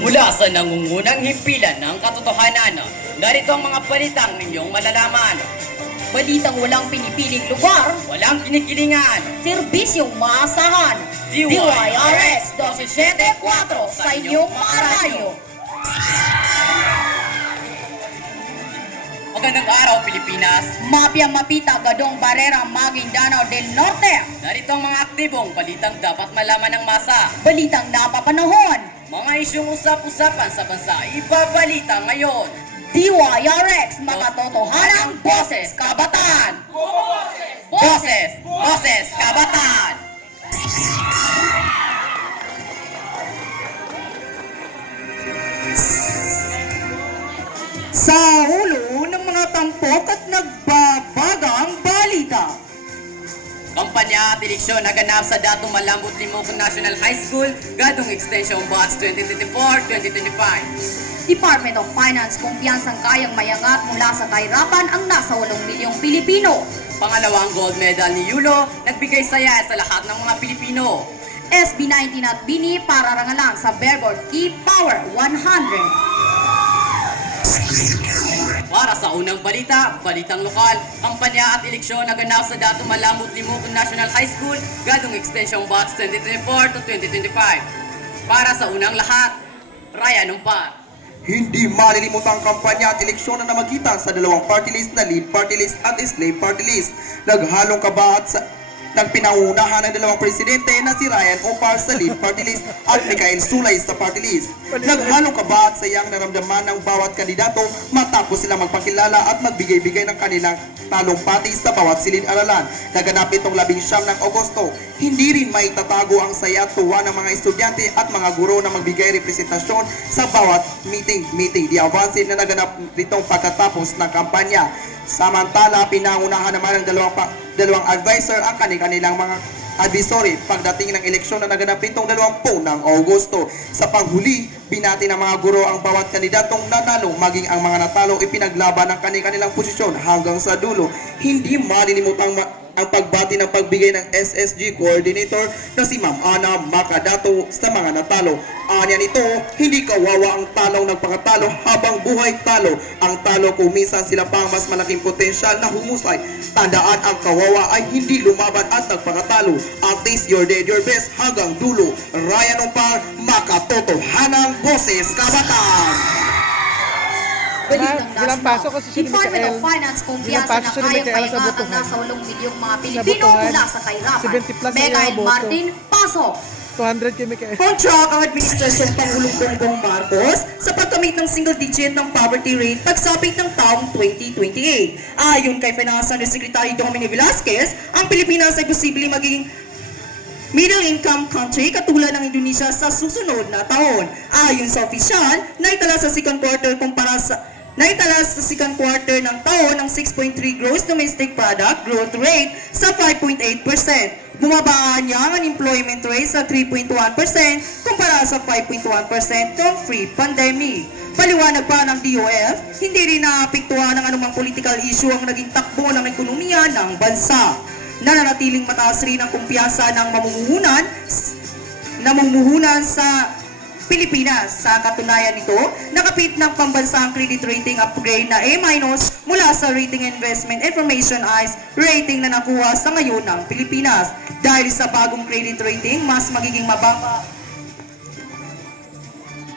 Mula sa nangungunang himpilan ng katotohanan, narito ang mga balitang ninyong malalaman. Balitang walang pinipiling lugar, Walang kinikilingan. serbisyong maasahan. DYRX 1274 sa inyong mga radyo. Magandang araw, Pilipinas. Mapia Mapita, Gadong Barrera, Maguindanao del Norte. Narito ang mga aktibong balitang dapat malaman ng masa. Balitang napapanahon. Mga isyong usap-usapan sa bansa, ibabalita ngayon. DYRX, makatotohanang boses, kabataan. Boses! Boses! Kabataan! Sa ulo ng mga tampok at nagbabagang balita. Kampanya at eleksyon naganap sa Dato Malambot Limokon National High School, Gadong Extension Batch 2024-2025. Department of Finance, kumpiyansang kayang mayangat mula sa kahirapan ang nasa 8 milyong Pilipino. Pangalawang gold medal ni Yulo, nagbigay saya sa lahat ng mga Pilipino. SB 19 at Bini para rangalang sa Bearboard Key Power 100. Para sa unang balita, balitang lokal, kampanya at eleksyon naganap sa Dato Malambot Limokon National High School, Gadong Extension Batch 2024-2025. Para sa unang lahat, Ryan Umpar. Hindi malilimutan ang kampanya at eleksyon na namagitan sa dalawang party list na Lead Party List at Slave Party List. Naghalong kabahat sa nagpinangunahan ng dalawang presidente na si Ryan Opar sa Lead Party List at Michael Sulay sa Party List. Naghalong kabahat sa iyang naramdaman ng bawat kandidato matapos silang magpakilala at magbigay-bigay ng kanilang talumpati sa bawat silid-aralan. Naganap itong 19 ng Agosto. Hindi rin may tatago ang saya at tuwa ng mga estudyante at mga guro na magbigay representasyon sa bawat meeting. Di avansin na naganap nitong pagkatapos ng kampanya. Samantala, pinangunahan naman ng dalawang advisor ang kanilang mga advisory pagdating ng eleksyon na naganap nitong 20 ng Agosto. Sa panghuli, binati ng mga guro ang bawat kandidatong nanalo, maging ang mga natalo ipinaglaban ang kanilang posisyon hanggang sa dulo. Hindi malilimutang ang pagbati ng pagbigay ng SSG coordinator na si Ma'am Ana Makadato sa mga natalo. Anya nito, hindi kawawa ang talong nagpakatalo habang buhay talo. Ang talo kung minsan sila pang mas malaking potensyal na humusay. Tandaan, ang kawawa ay hindi lumaban at nagpakatalo. At least you're dead your best hanggang dulo. Ryan Umpar, makatotohanang boses kabataan. Ilang pasok kasi si Department Michael. of Finance, Ilang kumpiyansa pasok na si kayang Michael sa mayangat ang botohan? nasa 8 milyong mga Sa Pilipino botohan, mula sa kahirapan. 70 plus Mega na and yung boto. Martin, pasok! 200 kay Michael. Contract ang administrasyon Pangulong Bongbong Marcos sa pagkamit ng single digit ng poverty rate pagsapit ng taong 2028. Ayon kay Finance Undersecretary Dominic Velasquez, ang Pilipinas ay posibleng magiging middle income country katulad ng Indonesia sa susunod na taon. Ayon sa opisyal, naitala sa second quarter ng taon ng 6.3 gross domestic product growth rate sa 5.8%. Bumaba niya ang unemployment rate sa 3.1% kumpara sa 5.1% noong pre-pandemic. Paliwanag pa ng DOF, hindi rin naapektuhan ng anumang political issue ang naging takbo ng ekonomiya ng bansa. Nananatiling mataas rin ang kumpiyansa ng mamumuhunan sa Pilipinas. Sa katunayan nito, nakapit ng pambansang credit rating upgrade na A- mula sa Rating Investment Information ICE rating na nakuha sa ngayon ng Pilipinas. Dahil sa bagong credit rating, mas magiging mababa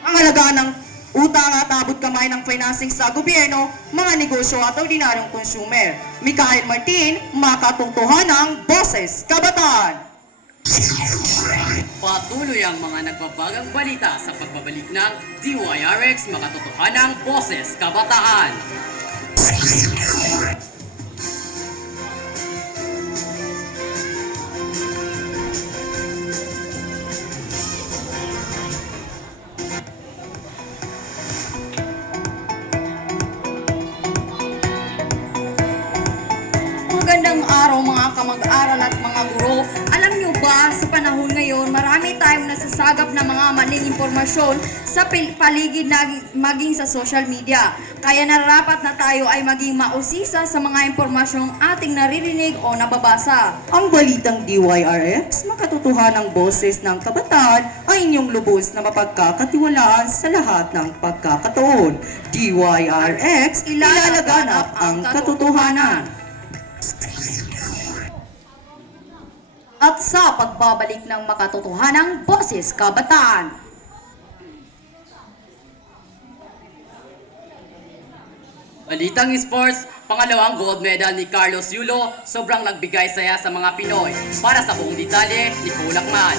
ang halaga ng utang at abot kamay ng financing sa gobyerno, mga negosyo at ordinaryong consumer. Michael Martin, makatotohanang boses kabataan. Patuloy ang mga nagbabagang balita sa pagbabalik ng DYRX Makatotohanang Boses Kabataan. Magandang araw mga kamag-aral at mga guro. Alam nyo ba, sa panahon ngayon, marami tayong pagsasagap ng mga maling impormasyon sa paligid maging sa social media. Kaya nararapat na tayo ay maging mausisa sa mga impormasyong ating naririnig o nababasa. Ang balitang DYRX, makatotohanang boses ng kabataan, ay inyong lubos na mapagkakatiwalaan sa lahat ng pagkakataon. DYRX, ilalaganap ang katotohanan. At sa pagbabalik ng makatotohanang boses kabataan. Balitang sports, pangalawang gold medal ni Carlos Yulo, sobrang nagbigay saya sa mga Pinoy. Para sa buong detalye, ni Kulakman.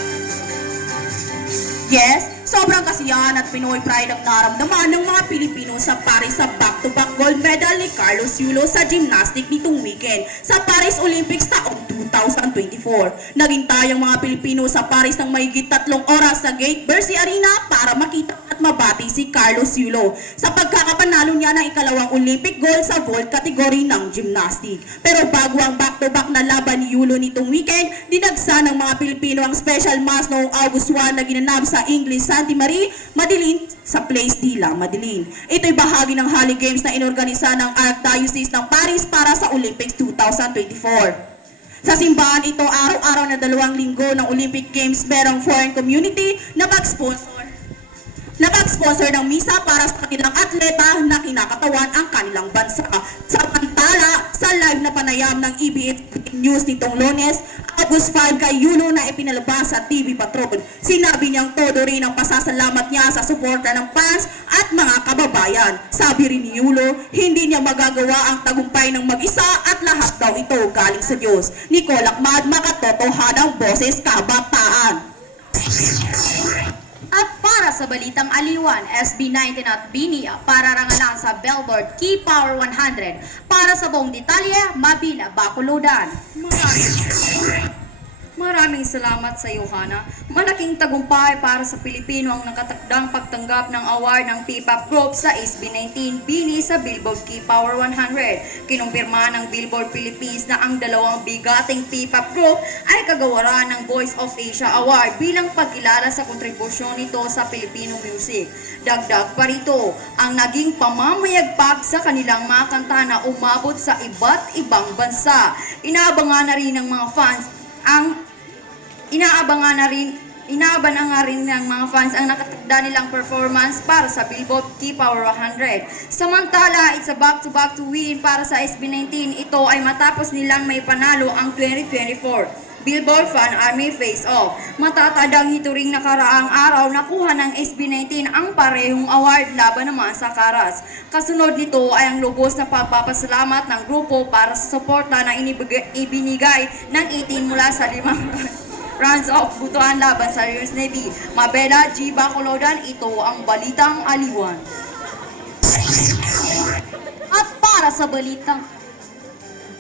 Yes, sobrang kasiyahan at Pinoy pride ang naramdaman ng mga Pilipino sa Paris sa back-to-back gold medal ni Carlos Yulo sa gymnastic nitong weekend sa Paris Olympics taong 2024. Naghintay ang mga Pilipino sa Paris ng mahigit 3 oras sa Gate Bercy Arena para makita at mabati si Carlos Yulo sa pagkakapanalo niya ng ikalawang Olympic gold sa vault category ng gymnastic. Pero bago ang back-to-back na laban ni Yulo nitong weekend, dinagsa ng mga Pilipino ang special mass noong August 1 na ginanap sa English Santa Maria, Madilin sa Place Dila, Madilin. Ito'y bahagi ng Holy Games na inorganisa ng Archdiocese ng Paris para sa Olympics 2024. Sa simbahan ito, araw-araw na 2 linggo ng Olympic Games, merong foreign community na mag-sponsor ng misa para sa kanilang atleta na kinakatawan ang kanilang bansa. Samantala, sa live na panayam ng EBS News nitong Lunes, August 5 kay Yulo na ipinalabas sa TV Patrol, sinabi niyang todo rin ang pasasalamat niya sa suporta ng fans at mga kababayan. Sabi rin ni Yulo, hindi niya magagawa ang tagumpay ng mag-isa at lahat daw ito galing sa Diyos. Nicole Akmad, makatotohanang boses kabataan. At para sa balitang aliwan, SB19 at Bini para rangalan sa Billboard Key Power 100. Para sa buong detalye, Mabila Bacolodon. Maraming salamat sa iyo, Hana. Malaking tagumpay para sa Pilipino ang nakatakdang pagtanggap ng award ng P-pop group sa SB19 Bini sa Billboard Key Power 100. Kinumpirma ng Billboard Philippines na ang dalawang bigating P-pop group ay kagawaran ng Voice of Asia Award bilang pagkilala sa kontribusyon nito sa Filipino music. Dagdag pa rito, ang naging pamamayagpag sa kanilang mga kanta na umabot sa iba't ibang bansa. Inaabangan na rin ng mga fans Inaabangan nga rin ng mga fans ang nakatakda nilang performance para sa Billboard Key Power 100. Samantala, it's a back-to-back to win para sa SB19. Ito ay matapos nilang may panalo ang 2024 Billboard Fan Army Face Off. Matatadang ito ring nakaraang araw nakuha ng SB19 ang parehong award laban naman sa Karas. Kasunod nito ay ang lubos na pagpapasalamat ng grupo para sa suporta na ibinigay ng 18 mula sa 5 rounds of butuan laban sa US Navy. Mabela G. Bacolodon, ito ang balitang aliwan.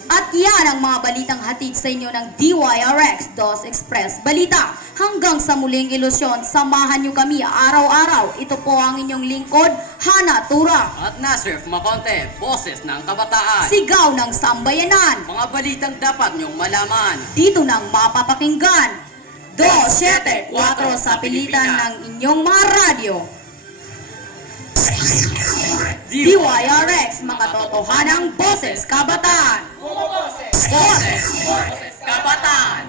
At yan ang mga balitang hatid sa inyo ng DYRX DOS Express Balita. Hanggang sa muling ilusyon, samahan nyo kami araw-araw. Ito po ang inyong lingkod, Hana Tura. At Nasref Maconte, boses ng kabataan. Sigaw ng sambayanan. Mga balitang dapat niyong malaman. Dito nang mapapakinggan. 274 sa pilitan ng inyong mga radyo. DYRX, makatotohanang boses kabataan. Boses kabataan.